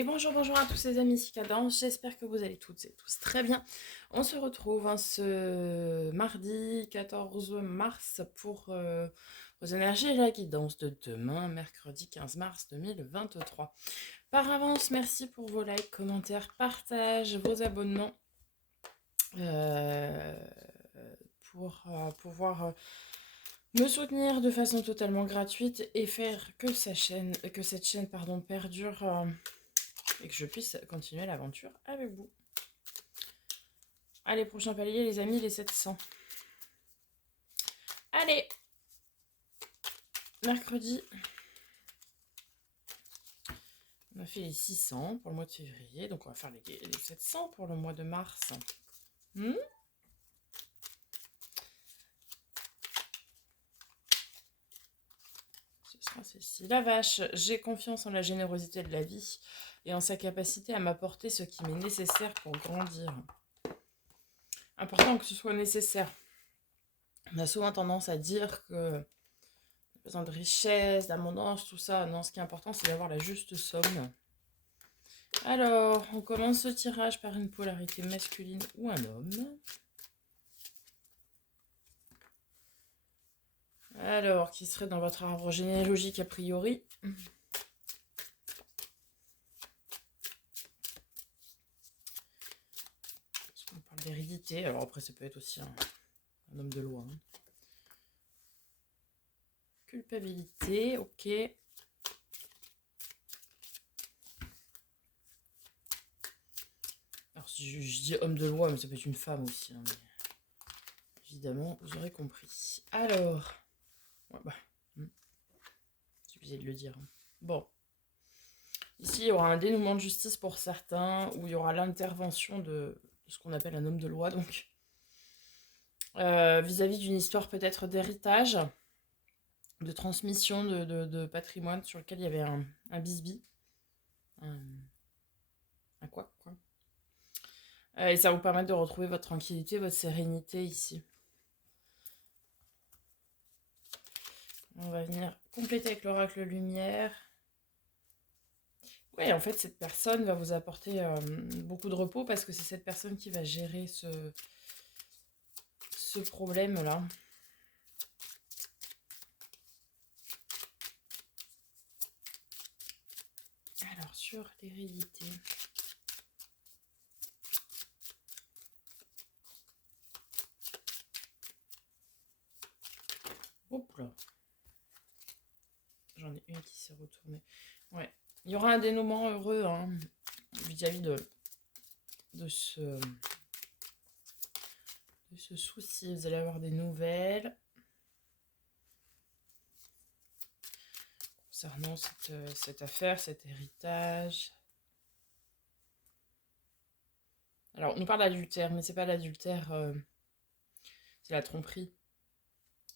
Et bonjour, bonjour à tous les amis ici Cadence, j'espère que vous allez toutes et tous très bien. On se retrouve ce mardi 14 mars pour vos énergies et la guidance de demain, mercredi 15 mars 2023. Par avance, merci pour vos likes, commentaires, partages, vos abonnements euh, pour pouvoir me soutenir de façon totalement gratuite et faire que cette chaîne perdure et que je puisse continuer l'aventure avec vous. Allez, prochain palier, les amis, les 700. Allez, mercredi, on a fait les 600 pour le mois de février, donc on va faire les 700 pour le mois de mars. Ce sera ceci. La vache, j'ai confiance en la générosité de la vie et en sa capacité à m'apporter ce qui m'est nécessaire pour grandir. Important que ce soit nécessaire. On a souvent tendance à dire que besoin de richesse, d'abondance, tout ça. Non, ce qui est important, c'est d'avoir la juste somme. Alors, on commence ce tirage par une polarité masculine ou un homme. Alors, qui serait dans votre arbre généalogique a priori? On parle d'hérédité, alors après ça peut être aussi un homme de loi. Culpabilité, ok. Alors si je dis homme de loi, mais ça peut être une femme aussi. Mais évidemment, vous aurez compris. Alors, ouais, j'ai oublié de le dire. Bon. Ici, il y aura un dénouement de justice pour certains, où il y aura l'intervention de ce qu'on appelle un homme de loi, donc vis-à-vis d'une histoire peut-être d'héritage, de transmission de patrimoine sur lequel il y avait un bisbis, un quoi. Et ça va vous permettre de retrouver votre tranquillité, votre sérénité ici. On va venir compléter avec l'oracle lumière. Oui, en fait, cette personne va vous apporter beaucoup de repos parce que c'est cette personne qui va gérer ce problème-là. Alors, sur l'hérédité. Hop là. J'en ai une qui s'est retournée. Ouais. Il y aura un dénouement heureux vis-à-vis de ce souci. Vous allez avoir des nouvelles concernant cette affaire, cet héritage. Alors, on nous parle d'adultère, mais c'est pas l'adultère, c'est la tromperie.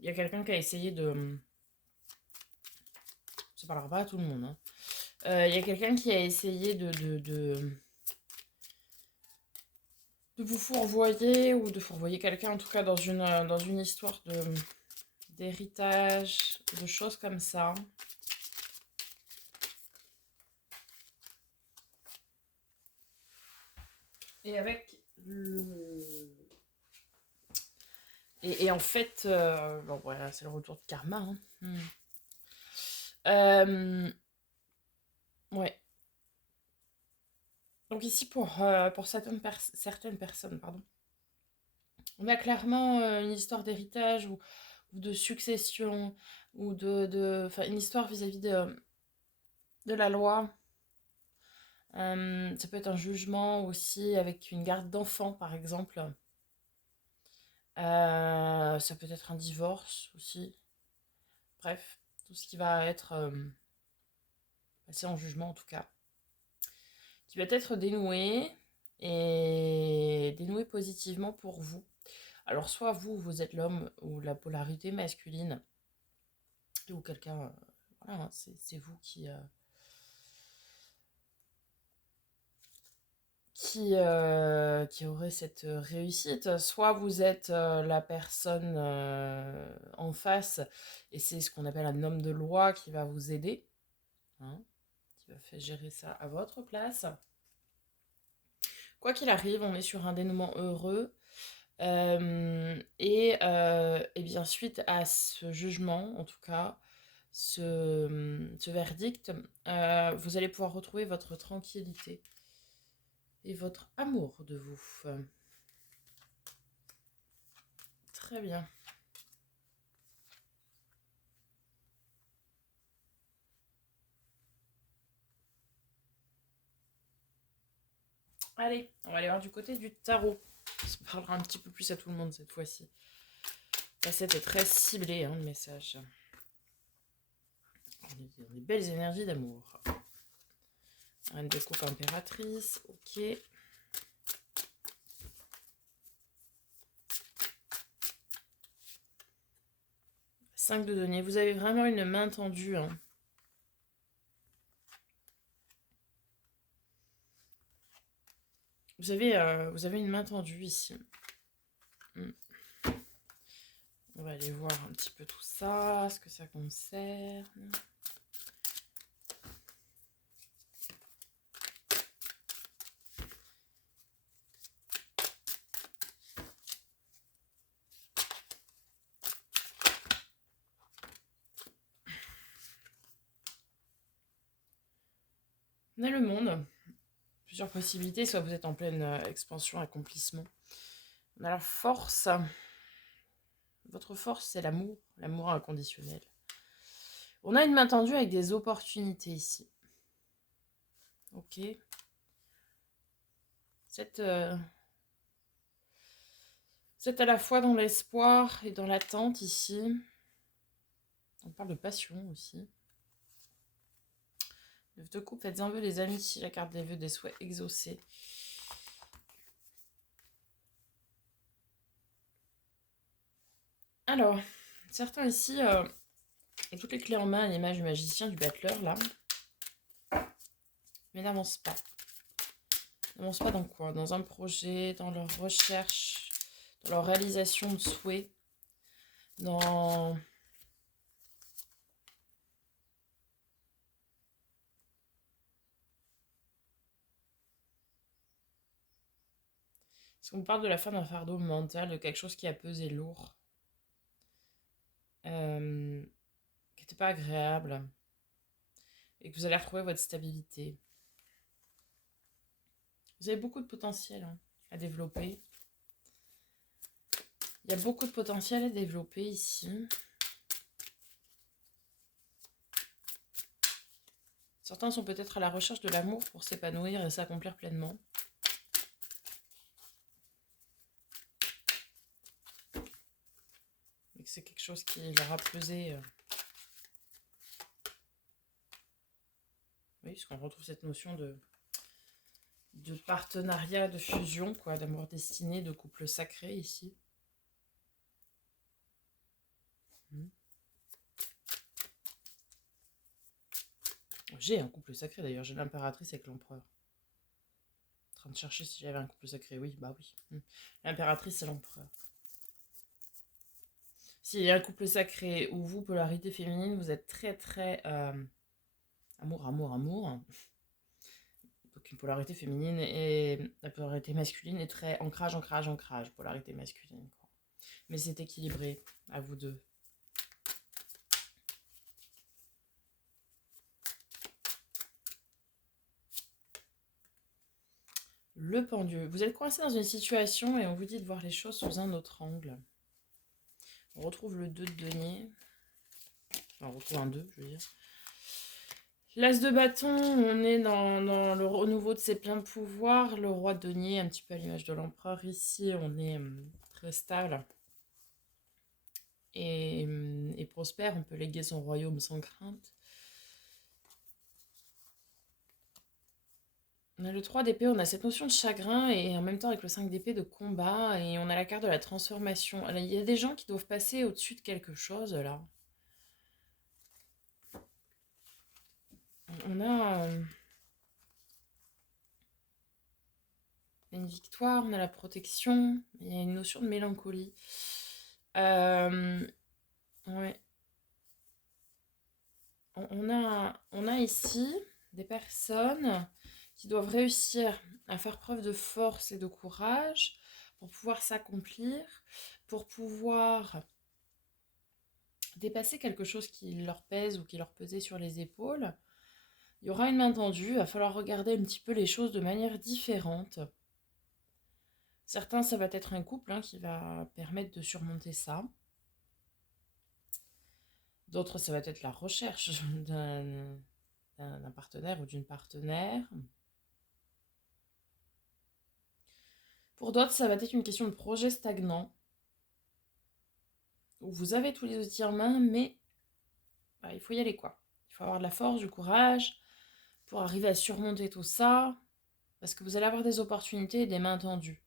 Il y a quelqu'un qui a essayé de... Ça parlera pas à tout le monde. Il y a quelqu'un qui a essayé de vous fourvoyer, ou de fourvoyer quelqu'un, en tout cas dans une histoire d'héritage, de choses comme ça. Et avec le... Et en fait, bon voilà, c'est le retour de karma. Ouais. Donc ici, pour certaines personnes, pardon, on a clairement une histoire d'héritage ou de succession, ou enfin, une histoire vis-à-vis de la loi. Ça peut être un jugement aussi avec une garde d'enfants, par exemple. Ça peut être un divorce aussi. Bref, tout ce qui va être passé en jugement en tout cas. Qui va être dénoué, et dénoué positivement pour vous. Alors soit vous êtes l'homme ou la polarité masculine, ou quelqu'un, voilà, c'est vous qui aurait cette réussite. Soit vous êtes la personne en face, et c'est ce qu'on appelle un homme de loi qui va vous aider, qui peuvent gérer ça à votre place. Quoi qu'il arrive, on est sur un dénouement heureux. Et bien suite à ce jugement, en tout cas, ce verdict, vous allez pouvoir retrouver votre tranquillité et votre amour de vous. Très bien. Allez, on va aller voir du côté du tarot. Ça parlera un petit peu plus à tout le monde cette fois-ci. C'était très ciblé, hein, le message. On est dans des belles énergies d'amour. Reine de coupe impératrice, ok. Cinq de denier, vous avez vraiment une main tendue. Hein. Vous avez une main tendue ici. On va aller voir un petit peu tout ça, ce que ça concerne. On a le monde. Plusieurs possibilités, soit vous êtes en pleine expansion, accomplissement. On a la force. Votre force, c'est l'amour, l'amour inconditionnel. On a une main tendue avec des opportunités ici. Ok. Vous êtes à la fois dans l'espoir et dans l'attente ici. On parle de passion aussi. Le de coupe, faites un vœu les amis ici, la carte des vœux, des souhaits exaucés. Alors, certains ici ont toutes les clés en main à l'image du magicien, du battleur là. Mais n'avancent pas. N'avancent pas dans quoi? Dans un projet, dans leur recherche, dans leur réalisation de souhaits, dans... Parce qu'on parle de la fin d'un fardeau mental, de quelque chose qui a pesé lourd. Qui n'était pas agréable. Et que vous allez retrouver votre stabilité. Vous avez beaucoup de potentiel hein, à développer. Il y a beaucoup de potentiel à développer ici. Certains sont peut-être à la recherche de l'amour pour s'épanouir et s'accomplir pleinement. Et que c'est quelque chose qui leur a pesé. Oui, parce qu'on retrouve cette notion de partenariat, de fusion, quoi, d'amour destiné, de couple sacré ici. J'ai un couple sacré d'ailleurs, j'ai l'impératrice avec l'empereur. En train de chercher si j'avais un couple sacré, oui, bah oui. L'impératrice et l'empereur. S'il y a un couple sacré ou vous, polarité féminine, vous êtes très très amour. Donc une polarité féminine et la polarité masculine est très ancrage, polarité masculine. Quoi. Mais c'est équilibré, à vous deux. Le pendu. Vous êtes coincé dans une situation et on vous dit de voir les choses sous un autre angle. On retrouve le 2 de denier. Enfin, on retrouve un 2, je veux dire. L'as de bâton, on est dans le renouveau de ses pleins pouvoirs. Le roi de denier, un petit peu à l'image de l'empereur. Ici, on est très stable et prospère. On peut léguer son royaume sans crainte. On a le 3 d'épée, on a cette notion de chagrin et en même temps avec le 5 d'épée de combat et on a la carte de la transformation. Alors, il y a des gens qui doivent passer au-dessus de quelque chose là. On a une victoire, on a la protection, il y a une notion de mélancolie. Ouais. On a ici des personnes qui doivent réussir à faire preuve de force et de courage pour pouvoir s'accomplir, pour pouvoir dépasser quelque chose qui leur pèse ou qui leur pesait sur les épaules. Il y aura une main tendue, il va falloir regarder un petit peu les choses de manière différente. Certains, ça va être un couple qui va permettre de surmonter ça. D'autres, ça va être la recherche d'un partenaire ou d'une partenaire. Pour d'autres, ça va être une question de projet stagnant, où vous avez tous les outils en main, mais il faut y aller quoi. Il faut avoir de la force, du courage, pour arriver à surmonter tout ça, parce que vous allez avoir des opportunités et des mains tendues.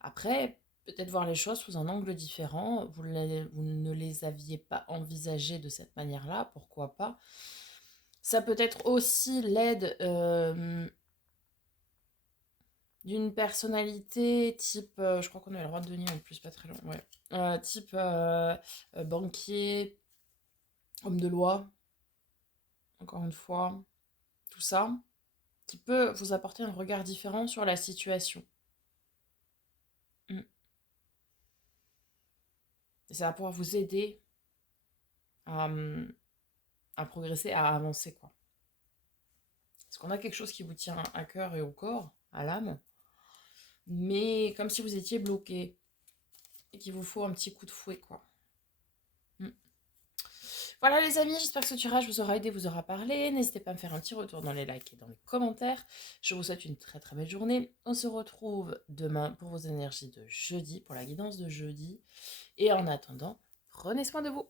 Après, peut-être voir les choses sous un angle différent, vous ne les aviez pas envisagées de cette manière-là, pourquoi pas. Ça peut être aussi l'aide d'une personnalité type, je crois qu'on a le droit de donner en plus, pas très long, ouais. Type banquier, homme de loi, encore une fois, tout ça, qui peut vous apporter un regard différent sur la situation. Mm. Et ça va pouvoir vous aider à, à progresser, à avancer, quoi. Parce qu'on a quelque chose qui vous tient à cœur et au corps, à l'âme, mais comme si vous étiez bloqué et qu'il vous faut un petit coup de fouet, quoi. Mm. Voilà les amis, j'espère que ce tirage vous aura aidé, vous aura parlé. N'hésitez pas à me faire un petit retour dans les likes et dans les commentaires. Je vous souhaite une très très belle journée. On se retrouve demain pour vos énergies de jeudi, pour la guidance de jeudi. Et en attendant, prenez soin de vous.